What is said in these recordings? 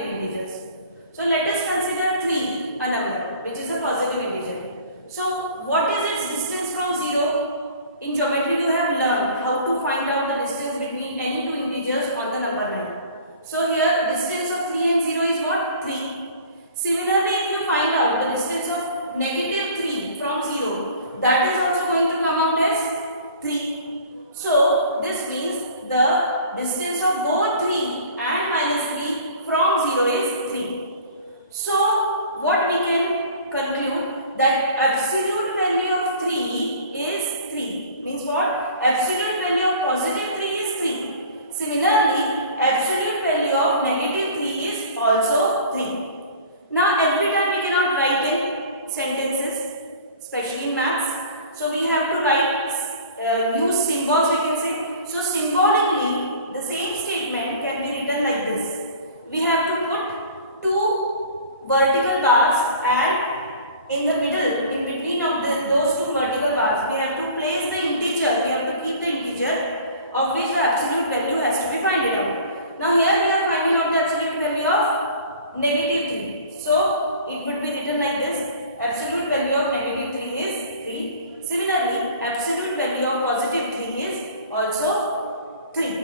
negative integers. So let us consider 3 a number which is a positive integer. So what is its distance from 0? In geometry you have learned how to find out the distance between any two integers on the number line. So here distance of 3 and 0 is what? 3. Similarly, if you find out the distance of negative 3 from 0, that is also going to come out as 3. So this means the distance of both 3 and minus 3 from 0 is 3. So what we can conclude, that absolute value of 3 is 3. Means what? Absolute value of positive 3 is 3. Similarly, absolute value of negative 3 is also 3. Now every time we cannot write in sentences, especially in maths. So we have to write, use symbols we can say. So symbolically the same statement can be written like this. We have to put two vertical bars and in the middle, in between of those two vertical bars, we have to place the integer, we have to keep the integer of which the absolute value has to be found out. Now here we are finding out the absolute value of negative 3. So it would be written like this. Absolute value of negative 3 is 3. Similarly, absolute value of positive 3 is also 3.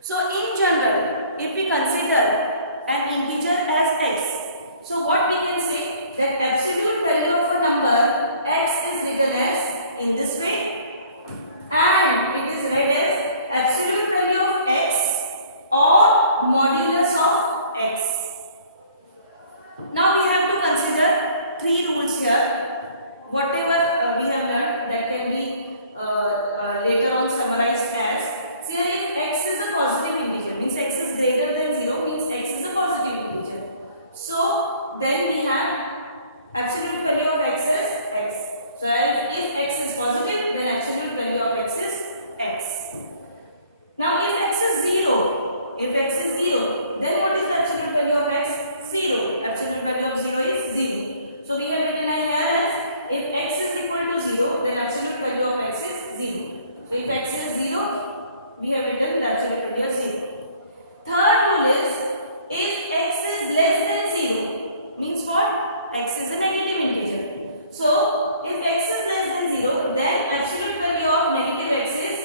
So in general, if we consider an integer as x, so what we can say, that absolute value of a number x is written as in this way, and it is read as absolute value of x or modulus of x. Now we have to consider three rules here. Whatever we have learned, that can be later on summarized as, see here, if x is a positive integer, means x is greater than 0, means x is a positive integer. So then we have absolute value of x is x. So if x is positive, then absolute value of x is x. Now if x is 0, then what is the absolute value of x? 0. Absolute value of 0 is 0. So we have written here as, if x is equal to 0, then absolute value of x is 0. So if x is 0, we have written the absolute value of 0. Third rule is, if x is less than 0, means what? X is a negative integer. So if x is less than 0, then absolute value of negative x is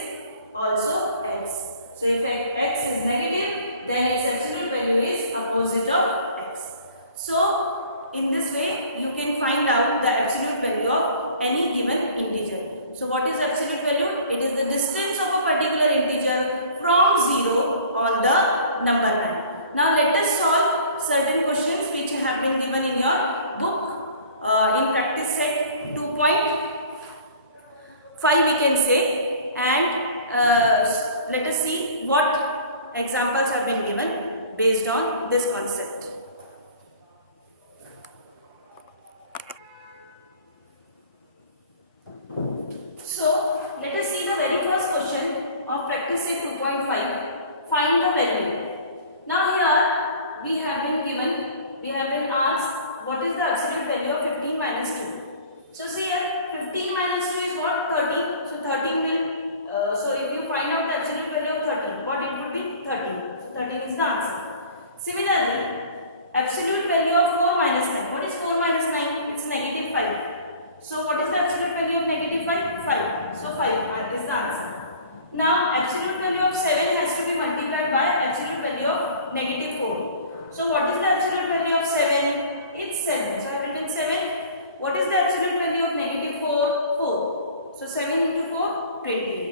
also x. So if x is negative, then its absolute value is opposite of x. So in this way you can find out the absolute value of any given integer. So what is absolute value? It is the distance of a particular integer from 0 on the number line. Now let us solve certain questions which have been given in your book in practice set 2.5 we can say, and let us see what examples have been given based on this concept. So let us see the very first question of practice set 2.5. Find the value. Now here we have been asked what is the absolute value of 15 minus 2. So see here, 15 minus 2 is what? 13. So 13 will, so if you find out the absolute value of 13, what it would be? 13. So 13 is the answer. Similarly, absolute value of 4 minus 9. What is 4 minus 9? It's negative 5. So what is the absolute value of negative 5? 5. So 5 is the answer. Now absolute value of 7 has to be multiplied by absolute value of negative 4. So what is the absolute value of 7? It's 7. So I have written 7. What is the absolute value of negative 4? 4. So 7 into 4, 20.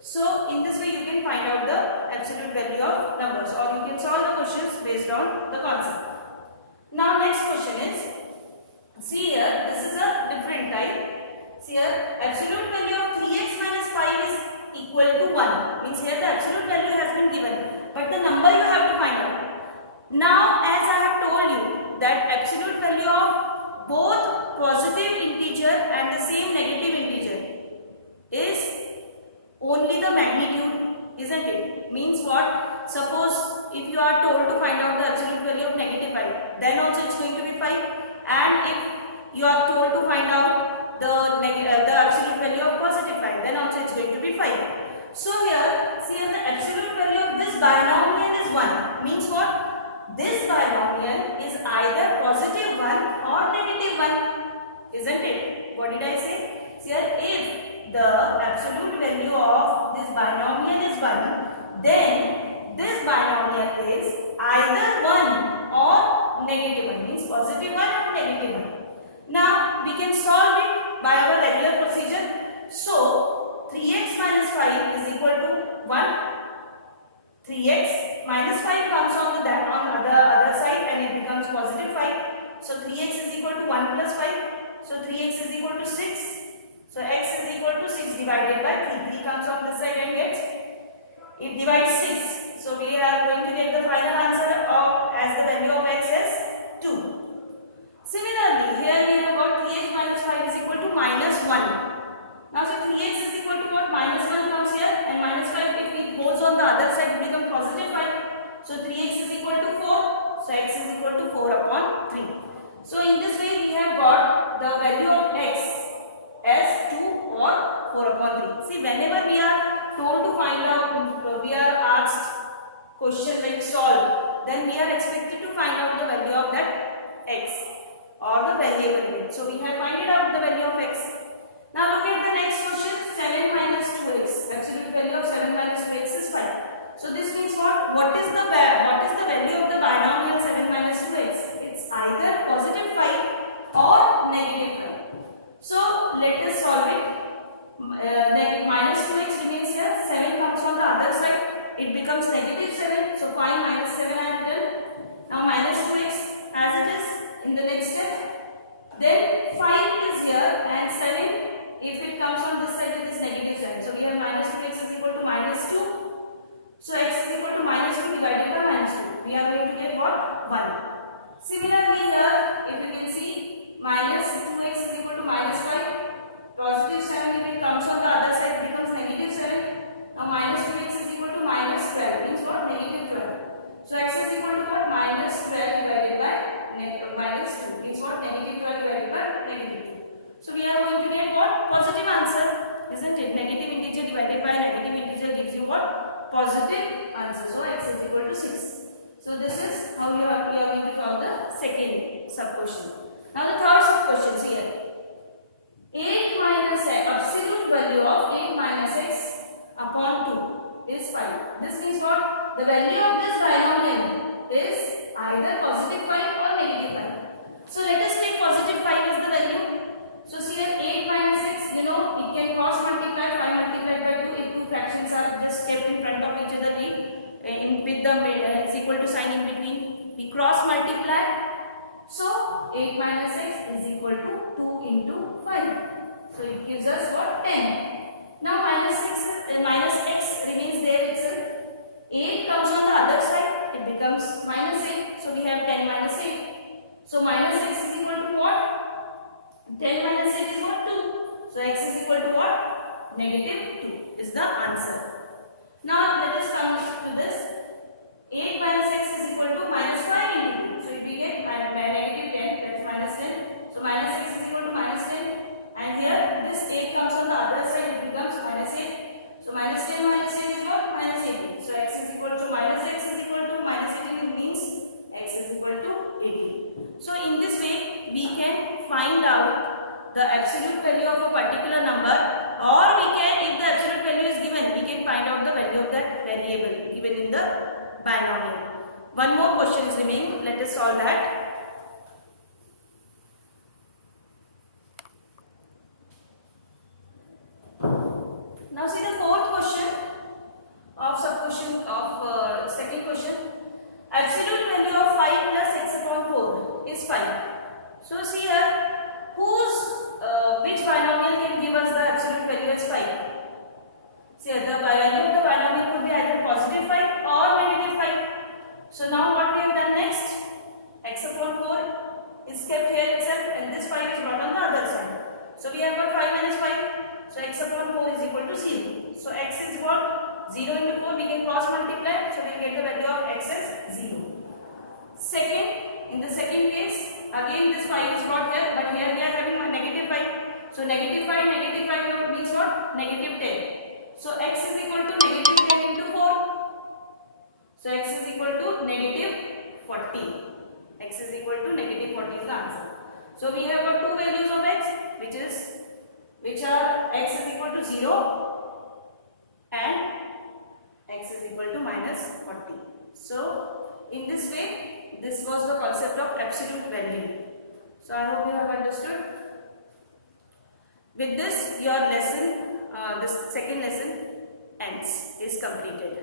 So in this way you can find out the absolute value of numbers, or you can solve the questions based on the concept. Now next question is, see here, this is a different type. See here, absolute value of 3x minus 5 is equal to 1. Means here the absolute value has been given, but the number you have to find out. Now as I have told you that absolute value of both positive integer and the same negative integer is only the magnitude, isn't it? Means what? Suppose if you are told to find out the absolute value of negative 5, then also it's going to be 5. And if you are told to find out the absolute value of positive 5, then also it's going to be 5. So here, see, the absolute value of this binomial is 1. Means what? this binomial is either positive 1 or negative 1, isn't it? What did I say? Here, if the absolute value of this binomial is 1, then this binomial is either 1 or negative 1, means positive 1 or negative 1. Now, we can solve it by our regular procedure. So, 3x minus 5 is equal to 1. 3x minus 5 comes on the other side and it becomes positive 5. So 3x is equal to 1 plus 5. So 3x is equal to 6. So x is equal to 6 divided by 3. 3 comes on this side and gets, it divides 6. So we are going to get the final answer of as the value of x as 2. Similarly, here we have got 3x minus 5 is equal to minus 1. Now, so 3x is equal to what? Minus 1 comes here and minus 5, if it goes on the other side, it becomes positive 5. So 3x is equal to 4. So x is equal to 4 upon 3. So in this way, we have got the value of x as 2 or 4 upon 3. See, whenever we are told to find out, we are asked question like solve, then we are expected to find out the value of that x or the variable weight. So we have found out the value of x. Now look at the next question, 7 minus 2x. Absolute value of 7 minus 2x is 5. So this means what? What is the value of the binomial 7 minus 2x? It's either positive 5 or negative 5. So let us solve it. Then minus 2x remains here. 7 comes on the other side. It becomes negative 7. So find minus 7 I have done. Now minus 2x as it is in the next step. Then 5 is here and 7. If it comes on this side, it is negative side. So we have minus 2x is equal to minus 2. So x is equal to minus 2 divided by minus 2. We are going to get what? 1. Similarly here, if you can see, minus 2x is equal to minus 5. Positive 7, if it comes on the other side, it becomes negative 7. Now minus 2x is equal to minus 12. Means what? Negative 12. So x is equal to what? Minus 12 divided by minus 2. Means what? Negative 12 divided by negative 2. So we are going to get what? Positive answer, isn't it? Negative integer divided by negative integer gives you what? Positive answer. So x is equal to 6. So this is how we are going to solve the second sub question. Now the third sub question is here. 8 minus x, absolute value of 8 minus x upon 2 is 5. This means what? The value of this binomial is either positive 5 or negative 5. So let us take positive 5 as the value. So see here 8 minus x, you know, it can cross multiply, 5 multiplied by 2, if two fractions are just kept in front of each other, with the is equal to sign in between, we cross multiply. So 8 minus x is equal to 2 into 5. So it gives us what? 10. Now minus x remains there itself. 8 comes on the other side, it becomes minus 8. So we have 10 minus 8. So minus x is equal to what? 10 minus 8 is what? 2. So x is equal to what? Negative 2 is the answer. Now let us come to this. 8 minus x is equal to minus 5 into 2. So if we get negative 10, that's minus 10. So minus x is equal to minus 10. And here this 8 comes on the other side, it becomes minus 8. So minus 10 minus 8 is what? Minus 18. So x is equal to minus x is equal to minus 18, means x is equal to 18. So in this way, we can find out the absolute value of a particular number, or we can, if the absolute value is given, we can find out the value of that variable given in the binomial. One more question is remaining. Let us solve that. Now see the fourth question of sub-question of second question. Absolute value of 5 plus x upon 4 is 5. So see here, which binomial can give us the absolute value as 5? See, the value of the binomial could be either positive 5 or negative 5. So now what we have done next? X upon 4 is kept here itself and this 5 is brought on the other side. So we have got 5 minus 5. So x upon 4 is equal to 0. So x is what? 0 into 4 we can cross multiply. So we will get the value of x as 0. Second, in the second case, again this 5 is brought here, but here we are having a negative 5. So negative 5 means what? Negative 10. So x is equal to negative 10 into 4. So x is equal to negative 40. So we have got two values of x, which are x is equal to 0 and x is equal to minus 40. So in this way, this was the concept of absolute value. So I hope you have understood. With this, your lesson, the second lesson ends, is completed.